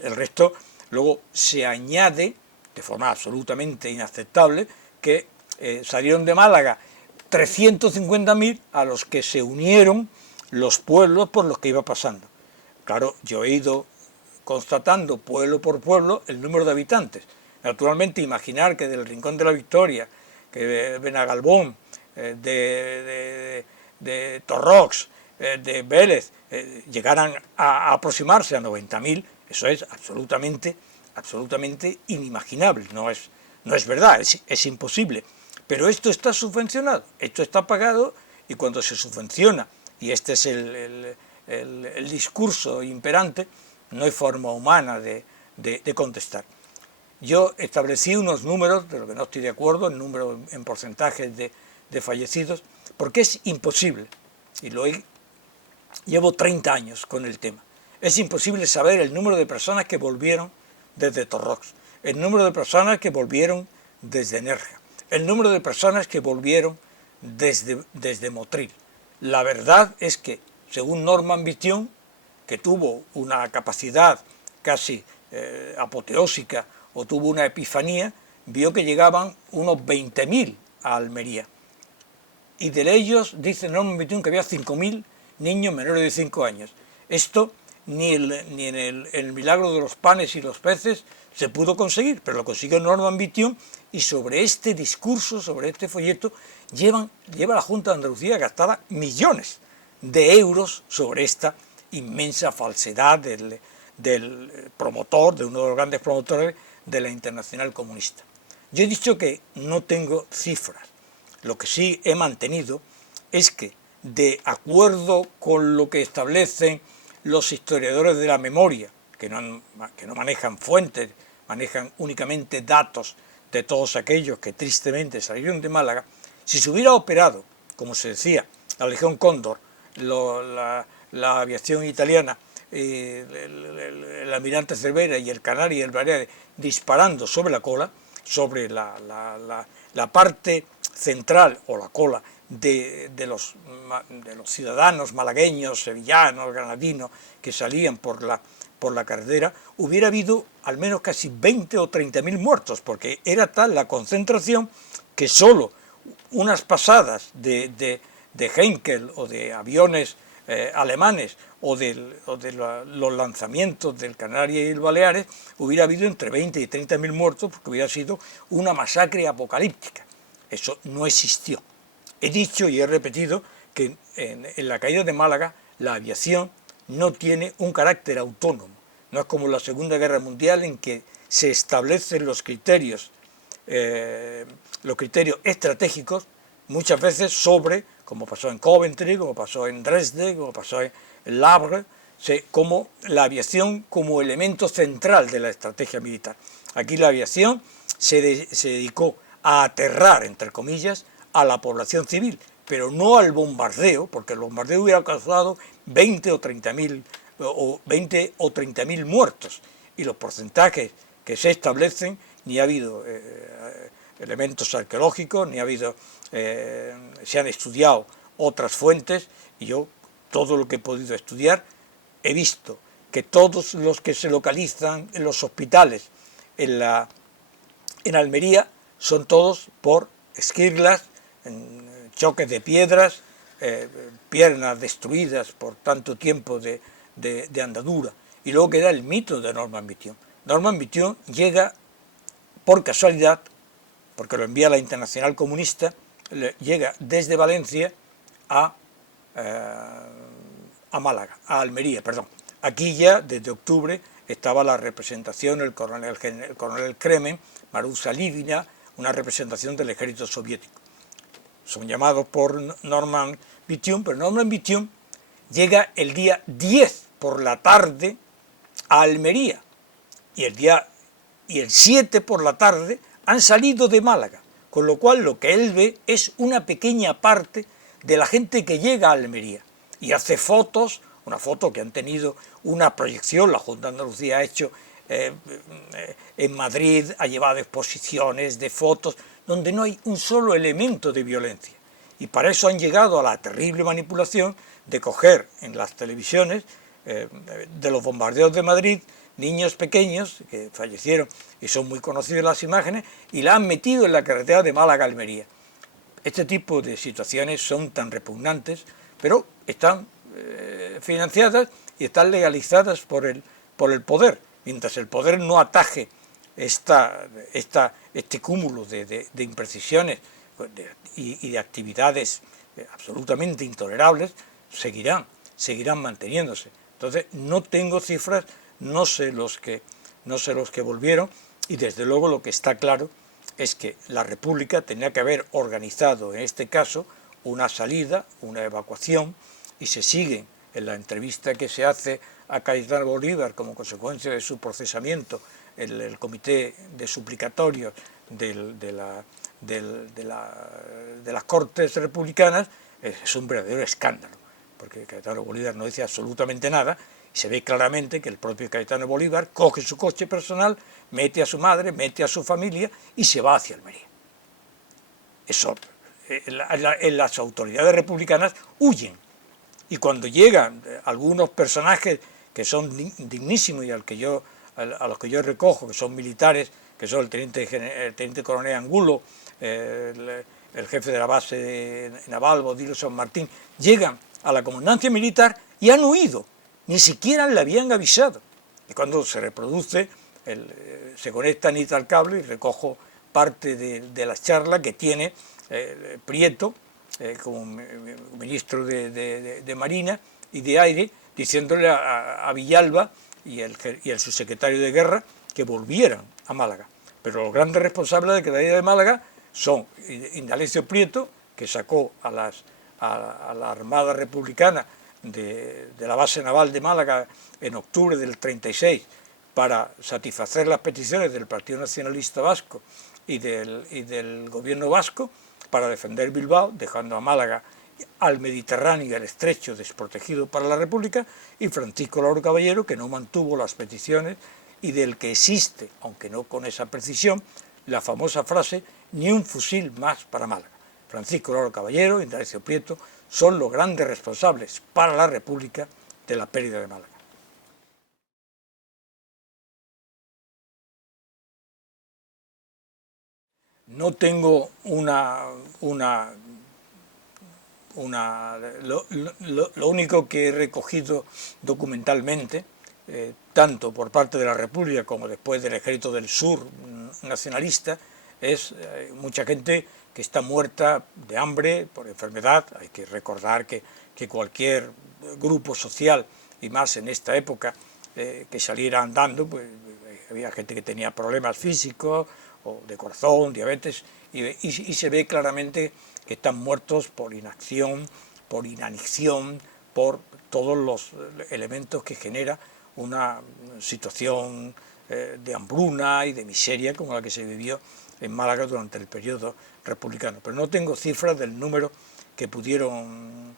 El resto luego se añade de forma absolutamente inaceptable que salieron de Málaga 350.000 a los que se unieron los pueblos por los que iba pasando. Claro, yo he ido constatando pueblo por pueblo el número de habitantes. Naturalmente, imaginar que del Rincón de la Victoria, que de Benagalbón, de Torrox, de Vélez, llegaran a aproximarse a 90.000, eso es absolutamente inimaginable, no es verdad, es imposible. Pero esto está subvencionado, esto está pagado, y cuando se subvenciona, y este es el discurso imperante, no hay forma humana de contestar. Yo establecí unos números, de lo que no estoy de acuerdo, el número en porcentajes de fallecidos, porque es imposible, y llevo 30 años con el tema, es imposible saber el número de personas que volvieron desde Torrox, el número de personas que volvieron desde Nerja, el número de personas que volvieron desde Motril. La verdad es que, según Norman Vition, que tuvo una capacidad casi apoteósica o tuvo una epifanía, vio que llegaban unos 20.000 a Almería. Y de ellos dice Norman Vition que había 5.000 niños menores de 5 años. Esto ni en el milagro de los panes y los peces se pudo conseguir, pero lo consiguió Norman Vition, y sobre este discurso, sobre este folleto, lleva la Junta de Andalucía gastada millones de euros sobre esta inmensa falsedad del promotor, de uno de los grandes promotores de la Internacional Comunista. Yo he dicho que no tengo cifras. Lo que sí he mantenido es que, de acuerdo con lo que establecen los historiadores de la memoria, que no manejan fuentes, manejan únicamente datos de todos aquellos que tristemente salieron de Málaga, si se hubiera operado, como se decía, la Legión Cóndor, la aviación italiana, el almirante Cervera y el Canaria y el Baleares disparando sobre la cola, sobre la parte central o la cola de los ciudadanos malagueños, sevillanos, granadinos que salían por la carretera, hubiera habido al menos casi 20 o 30.000 muertos, porque era tal la concentración que solo unas pasadas de Heinkel o de aviones alemanes o de los lanzamientos del Canaria y el Baleares hubiera habido entre 20 y 30.000 muertos, porque hubiera sido una masacre apocalíptica. Eso no existió. He dicho y he repetido que en la caída de Málaga la aviación no tiene un carácter autónomo. No es como en la Segunda Guerra Mundial, en que se establecen los criterios estratégicos, muchas veces sobre, como pasó en Coventry, como pasó en Dresde, como pasó en Le Havre, como la aviación como elemento central de la estrategia militar. Aquí la aviación se dedicó a aterrar, entre comillas, a la población civil, pero no al bombardeo, porque el bombardeo hubiera causado 20 o 30.000 muertos, y los porcentajes que se establecen, ni ha habido elementos arqueológicos, ni ha habido, se han estudiado otras fuentes, y yo, todo lo que he podido estudiar, he visto que todos los que se localizan en los hospitales en Almería son todos por esquirlas, choques de piedras, piernas destruidas por tanto tiempo de andadura. Y luego queda el mito de Norman Vition. Norman Vition llega por casualidad, porque lo envía la Internacional Comunista, llega desde Valencia a Málaga, a Almería, perdón. Aquí ya, desde octubre, estaba la representación, el coronel Kremen, Marusa Livina, una representación del ejército soviético. Son llamados por Norman Vition, pero Norman Vition llega el día 10 por la tarde a Almería, y el 7 por la tarde han salido de Málaga, con lo cual lo que él ve es una pequeña parte de la gente que llega a Almería, y hace fotos, una foto que han tenido una proyección, la Junta de Andalucía ha hecho en Madrid, ha llevado exposiciones de fotos donde no hay un solo elemento de violencia, y para eso han llegado a la terrible manipulación de coger en las televisiones de los bombardeos de Madrid niños pequeños que fallecieron, y son muy conocidas las imágenes, y la han metido en la carretera de Málaga a Almería. Este tipo de situaciones son tan repugnantes, pero están financiadas y están legalizadas por el poder. Mientras el poder no ataje este cúmulo de imprecisiones y de actividades absolutamente intolerables, seguirán manteniéndose. Entonces, no tengo cifras, no sé los que volvieron, y desde luego lo que está claro es que la República tenía que haber organizado, en este caso, una salida, una evacuación, y se sigue en la entrevista que se hace a Cayetano Bolívar como consecuencia de su procesamiento en el comité de suplicatorios de las Cortes Republicanas. Es un verdadero escándalo, porque Cayetano Bolívar no dice absolutamente nada, Se ve claramente que el propio Cayetano Bolívar coge su coche personal, mete a su madre, mete a su familia y se va hacia Almería. Eso, las autoridades republicanas huyen. Y cuando llegan algunos personajes que son dignísimos y a los que yo recojo, que son militares, que son el teniente coronel Angulo, el jefe de la base naval, Bodilo San Martín, llegan a la comandancia militar y han huido, ni siquiera le habían avisado. Y cuando se reproduce, se conecta Anita al cable y recojo parte de la charla que tiene Prieto, como ministro de Marina y de Aire, diciéndole a Villalba y el subsecretario de Guerra que volvieran a Málaga. Pero los grandes responsables de la caída de Málaga son Indalecio Prieto, que sacó a la Armada Republicana de la base naval de Málaga en octubre del 36 para satisfacer las peticiones del Partido Nacionalista Vasco y del gobierno vasco, para defender Bilbao, dejando a Málaga, al Mediterráneo y al Estrecho desprotegido para la República, y Francisco Loro Caballero, que no mantuvo las peticiones y del que existe, aunque no con esa precisión, la famosa frase «ni un fusil más para Málaga». Francisco Loro Caballero y Indalecio Prieto son los grandes responsables para la República de la pérdida de Málaga. No tengo lo único que he recogido documentalmente, tanto por parte de la República como después del Ejército del Sur nacionalista, es mucha gente que está muerta de hambre, por enfermedad. Hay que recordar que cualquier grupo social, y más en esta época, que saliera andando, pues había gente que tenía problemas físicos, o de corazón, diabetes, y se ve claramente que están muertos por inacción, por inanición, por todos los elementos que genera una situación de hambruna y de miseria como la que se vivió en Málaga durante el periodo republicano. Pero no tengo cifras del número que pudieron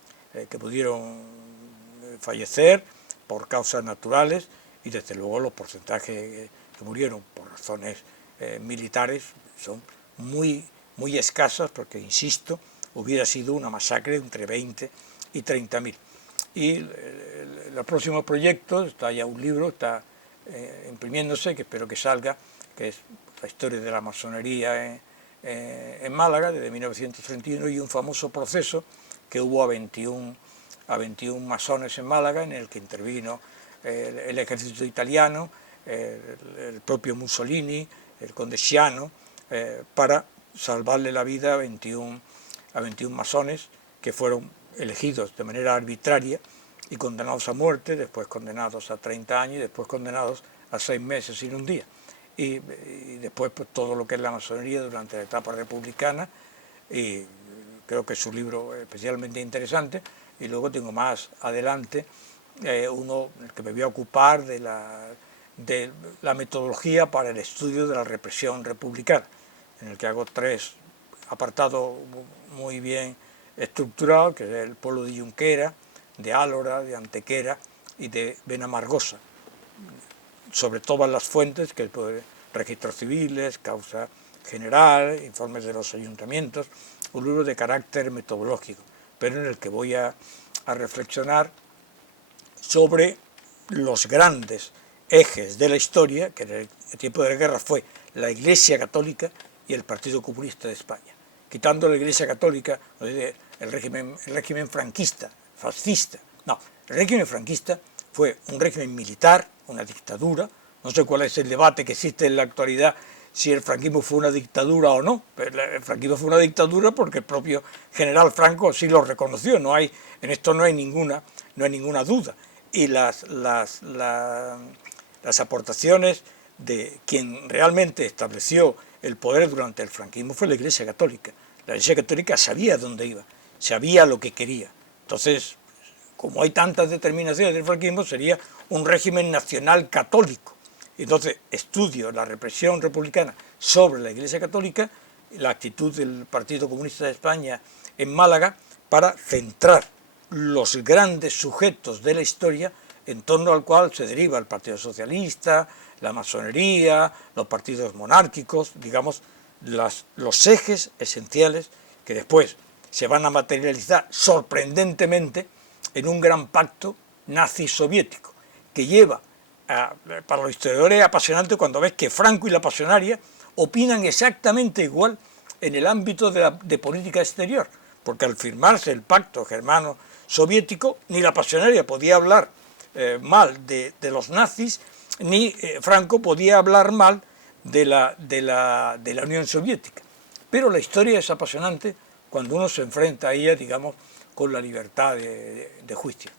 fallecer por causas naturales, y desde luego los porcentajes que murieron por razones militares son muy escasas, porque, insisto, hubiera sido una masacre entre 20 y 30.000. Y los próximos proyectos, está ya un libro, está imprimiéndose, que espero que salga, que es la historia de la masonería en Málaga, desde 1931, y un famoso proceso que hubo a 21 masones en Málaga, en el que intervino el ejército italiano, el propio Mussolini, el conde Sciano, para salvarle la vida a 21 masones que fueron elegidos de manera arbitraria y condenados a muerte, después condenados a 30 años y después condenados a 6 meses sin un día. Y después, pues, todo lo que es la masonería durante la etapa republicana, y creo que es un libro especialmente interesante. Y luego tengo más adelante uno en el que me voy a ocupar de la metodología para el estudio de la represión republicana, en el que hago 3 apartados muy bien estructurados, que es el pueblo de Junquera, de Álora, de Antequera y de Benamargosa, sobre todas las fuentes, que pues, registros civiles, causa general, informes de los ayuntamientos, un libro de carácter metodológico, pero en el que voy a reflexionar sobre los grandes ejes de la historia, que en el tiempo de la guerra fue la Iglesia Católica y el Partido Comunista de España. Quitando la Iglesia Católica, el régimen franquista, fascista. No, el régimen franquista fue un régimen militar, una dictadura. No sé cuál es el debate que existe en la actualidad, si el franquismo fue una dictadura o no, pero el franquismo fue una dictadura porque el propio general Franco sí lo reconoció. En esto no hay ninguna duda. Y las aportaciones de quien realmente estableció el poder durante el franquismo fue la Iglesia Católica. La Iglesia Católica sabía dónde iba, sabía lo que quería. Entonces, como hay tantas determinaciones del franquismo, sería un régimen nacional católico. Entonces, estudio la represión republicana sobre la Iglesia Católica, la actitud del Partido Comunista de España en Málaga, para centrar los grandes sujetos de la historia en torno al cual se deriva el Partido Socialista, la masonería, los partidos monárquicos, digamos, los ejes esenciales que después se van a materializar sorprendentemente en un gran pacto nazi-soviético, que lleva, para los historiadores es apasionante cuando ves que Franco y la pasionaria opinan exactamente igual en el ámbito de política exterior, porque al firmarse el pacto germano-soviético, ni la pasionaria podía hablar mal de los nazis, ni Franco podía hablar mal de la Unión Soviética. Pero la historia es apasionante cuando uno se enfrenta a ella, digamos, con la libertad de juicio.